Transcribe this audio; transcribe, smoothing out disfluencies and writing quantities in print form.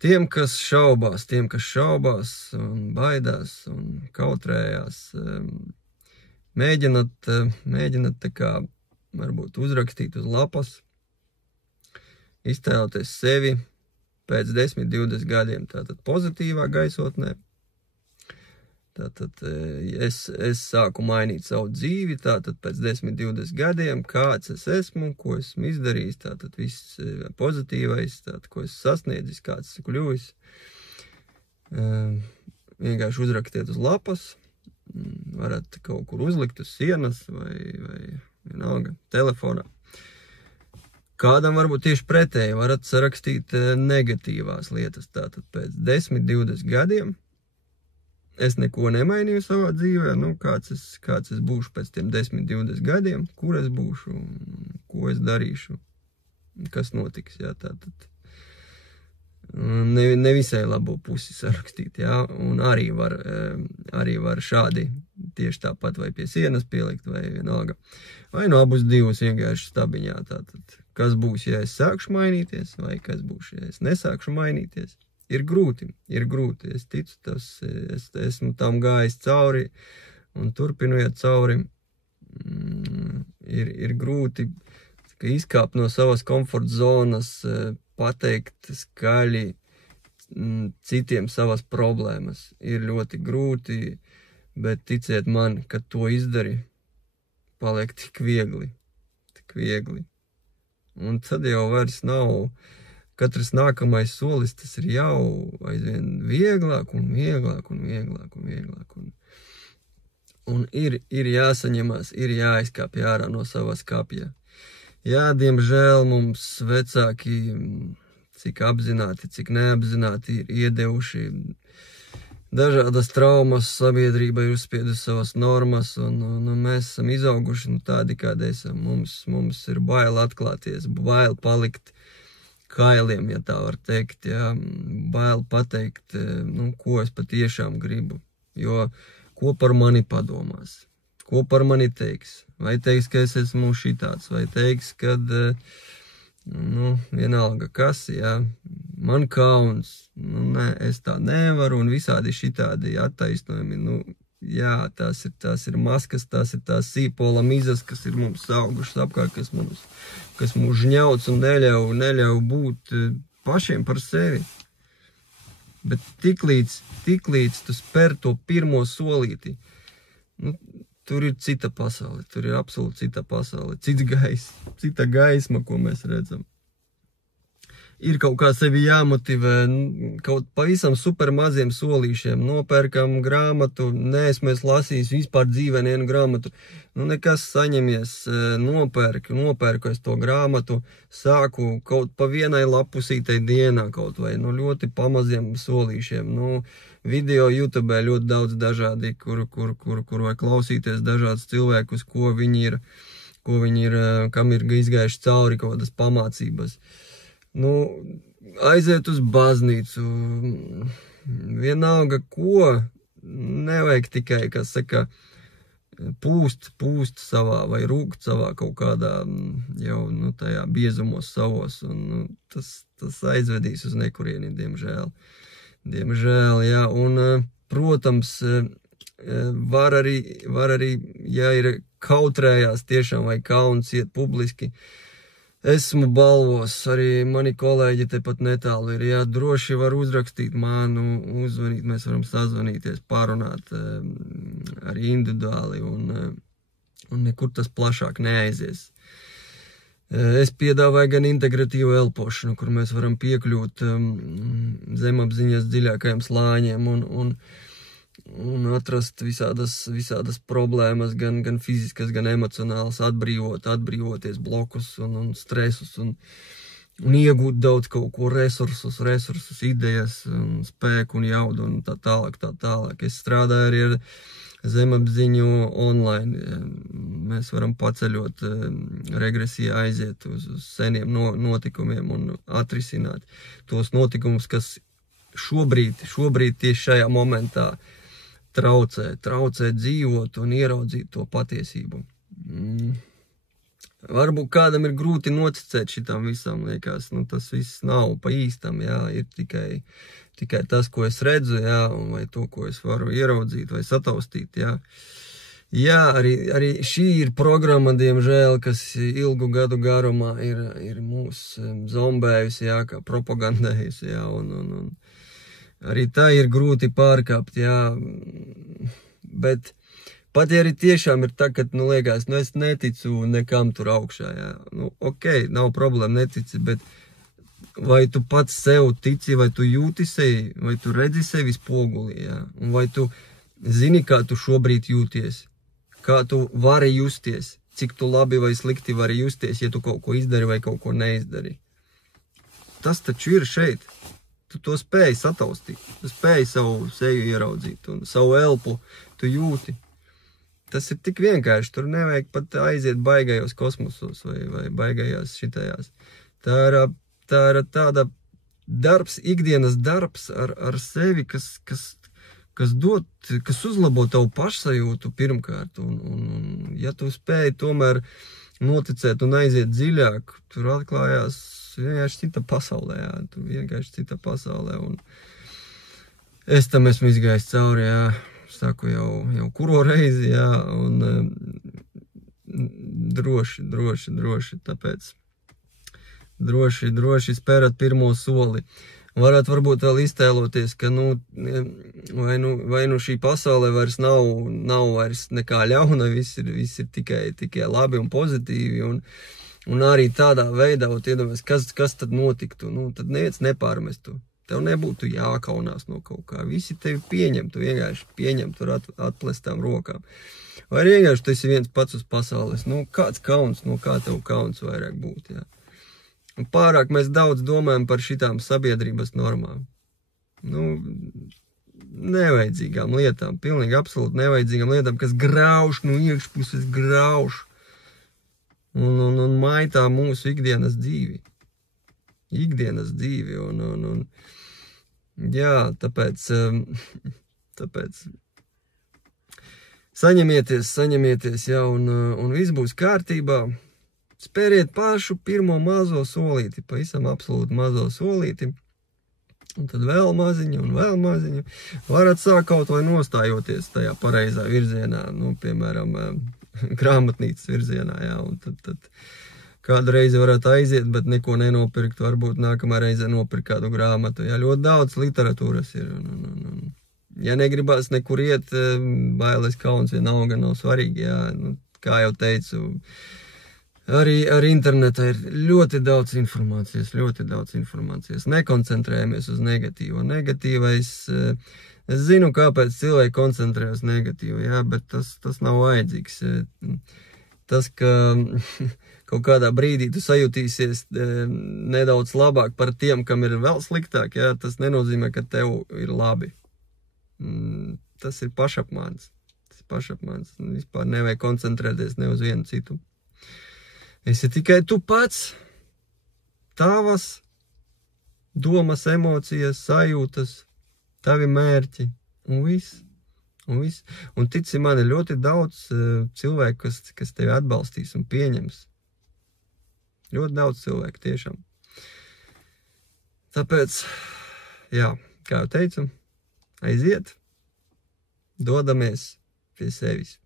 Tiem, kas šaubās un baidās un kautrējās, mēģinat tā kā varbūt uzrakstīt uz lapas, iztēloties sevi pēc 10-20 gadiem, tātad pozitīvā gaisotnē. Tātad es sāku mainīt savu dzīvi, tātad pēc 10-20 gadiem, kāds es esmu, ko esmu izdarījis, tātad viss pozitīvais, tātad, ko es sasniedzis, kāds esmu kļuvis. Vienkārši uzrakstiet uz lapas, varat kaut kur uzlikt uz sienas vai vienalga telefonā. Kādam varbūt tieši pretēji varat sarakstīt negatīvās lietas, tātad pēc 10-20 gadiem. Es neko nemainīju savā dzīvē, kāds es būšu pēc tiem 10-20 gadiem, kur es būšu, ko es darīšu, kas notiks, jā, tātad. Ne visai labo pusi sarakstīt, jā, un arī var šādi tieši tāpat vai pie sienas pielikt, vai vienalga. Vai no abus divus vienkārši stabiņā, tātad. Kas būs, ja es sākšu mainīties, vai kas būs, ja es nesākšu mainīties. Ir grūti, es ticu, es esmu tam gājis cauri un turpinu iet cauri. Ir grūti izkāpt no savas komforta zonas, pateikt skaļi citiem savas problēmas. Ir ļoti grūti, bet ticiet man, kad to izdari, paliek tik viegli. Un tad jau vairs nav. Katrs nākamais solis, tas ir jau aizvien vieglāk. Un ir jāsaņemās, ir jāizkāpj ārā no savas kapja. Jā, diemžēl mums vecāki, cik apzināti, cik neapzināti ir iedevuši dažādas traumas, sabiedrība ir uzspiedusi savas normas, un mēs esam izauguši tādi, kādi esam. Mums ir bail atklāties, bail palikt kailiem, ja tā var teikt, jā, bail pateikt, ko es patiešām gribu, jo ko par mani padomās, ko par mani teiks, vai teiks, ka es esmu šitāds, vai teiks, kad, vienalga kas, jā, man kauns, nē, es tā nevaru, un visādi šitādi attaisnojumi, jā, tās ir maskas, tās ir tās sīpola mizas, kas ir mums augušas apkārt, kas mūs žņauc un neļauj būt pašiem par sevi. Bet tiklīdz tu spēr to pirmo solīti, tur ir cita pasaule, tur ir absolūti cita pasaule, cita gaisma, ko mēs redzam. Ir kaut kā sevi jāmotivē, kaut pavisam super maziem solīšiem, nopērkam grāmatu, neesmu es lasījis vispār dzīvē nevienu grāmatu, nekas saņemies, nopērku es to grāmatu, sāku kaut pa vienai lapusītei dienā kaut vai, ļoti pamaziem solīšiem, video YouTube ļoti daudz dažādi, kur var klausīties dažādus cilvēkus, ko viņi ir, kam ir izgājuši cauri kaut kādas pamācības. Aiziet uz baznīcu, vienalga ko, nevajag tikai, kas saka, pūst savā vai rūgt savā kaut kādā jau, tajā biezumos savos, un tas aizvedīs uz nekurieni, diemžēl. Diemžēl, jā, un, protams, var arī, ja ir kautrējās tiešām vai kauns iet publiski, esmu balvos, arī mani kolēģi tepat netālu ir, jā, droši var uzrakstīt manu, uzvanīt, mēs varam sazvanīties, pārunāt arī individuāli, un nekur tas plašāk neaizies. Es piedāvāju gan integratīvu elpošanu, kur mēs varam piekļūt zemapziņas dziļākajiem slāņiem un atrast visādas problēmas, gan fiziskas, gan emocionālas, atbrīvoties blokus un stresus un iegūt daudz kaut ko resursus, idejas, un spēku un jaudu un tā tālāk. Es strādāju arī ar zemapziņu online. Mēs varam paceļot regresijā, aiziet uz seniem notikumiem un atrisināt tos notikumus, kas šobrīd tieši šajā momentā traucē dzīvot un ieraudzīt to patiesību. Varbūt kādam ir grūti noticēt šitām visām, liekas, nu tas viss nav pa īstam, jā, ir tikai tas, ko es redzu, jā, un vai to, ko es varu ieraudzīt vai sataustīt, jā. Jā, arī šī ir programma, diemžēl, kas ilgu gadu garumā ir mūs zombējusi, jā, kā propagandējusi, jā, un arī tā ir grūti pārkāpt, jā, bet pat ja arī tiešām ir tā, ka, nu, liekas, nu, es neticu nekam tur augšā, jā. Nu, ok, nav problēma, netici, bet vai tu pats sev tici, vai tu jūti sevi, vai tu redzi sevi spogulī, jā. Un vai tu zini, kā tu šobrīd jūties, kā tu vari justies, cik tu labi vai slikti vari justies, ja tu kaut ko izdari vai kaut ko neizdari. Tas taču ir šeit. Tu to spēji sataustīt, tu spēji savu seju ieraudzīt un savu elpu tu jūti. Tas ir tik vienkārši, tur nevajag pat aiziet baigajos kosmosos vai baigajās šitajās. Tā ir tāda darbs, ikdienas darbs ar sevi, kas uzlabo tavu pašsajūtu pirmkārt. Un ja tu spēji tomēr noticēt un aiziet dziļāk, tur atklājās vienkārši cita pasaulē, jā. Tur vienkārši cita pasaulē. Un es tam esmu izgājis cauri, jā. Saku jau kuro reizi, jā, un droši, tāpēc droši spērat pirmo soli. Varētu varbūt vēl iztēloties, ka, vai nu šī pasaulē vairs nav vairs nekā ļauna, viss ir tikai labi un pozitīvi, un arī tādā veidā, iedomājies, kas tad notiktu, tad neviens nepārmestu. Tev nebūtu jākaunās no kaut kā. Visi tevi pieņem, tu vienkārši pieņem tur atplestām rokām. Vai vienkārši tu esi viens pats uz pasaules. Kāds kauns, kā tev kauns vairāk būt, jā. Un pārāk mēs daudz domājam par šitām sabiedrības normām. Nevajadzīgām lietām, pilnīgi absolūti nevajadzīgām lietām, kas grauž no iekšpuses grauž. Un maitā mūsu ikdienas dzīvi. Un jā, tāpēc saņemieties, jā, un viss būs kārtībā. Spēriet pašu pirmo mazo solīti, pavisam absolūti mazo solīti, un tad vēl maziņu. Varat sākt kaut vai nostājoties tajā pareizā virzienā, piemēram, grāmatnīcas virzienā, jā, un tad kādu reizi varētu aiziet, bet neko nenopirkt, varbūt nākamā reize nopirkt kādu grāmatu. Jā, ļoti daudz literatūras ir. Ja negribās nekur iet, bailes kauns vienalga nav svarīgi, jā. Kā jau teicu, arī internetā ir ļoti daudz informācijas. Nekoncentrējamies uz negatīvo. Negatīvais, es zinu, kāpēc cilvēki koncentrē uz negatīvu, jā, bet tas nav vajadzīgs. Tas, ka kaut kādā brīdī tu sajutīsies nedaudz labāk par tiem, kam ir vēl sliktāk, jā, tas nenozīmē, ka tev ir labi. Tas ir pašapmāns. Vispār nevajag koncentrēties ne uz vienu citu. Esi tikai tu pats, tavas domas, emocijas, sajūtas, tavi mērķi un viss. Un tici man, ir ļoti daudz cilvēku, kas tevi atbalstīs un pieņems. Ļoti daudz cilvēku, tiešām. Tāpēc, jā, kā jau teicu, aiziet, dodamies pie sevis.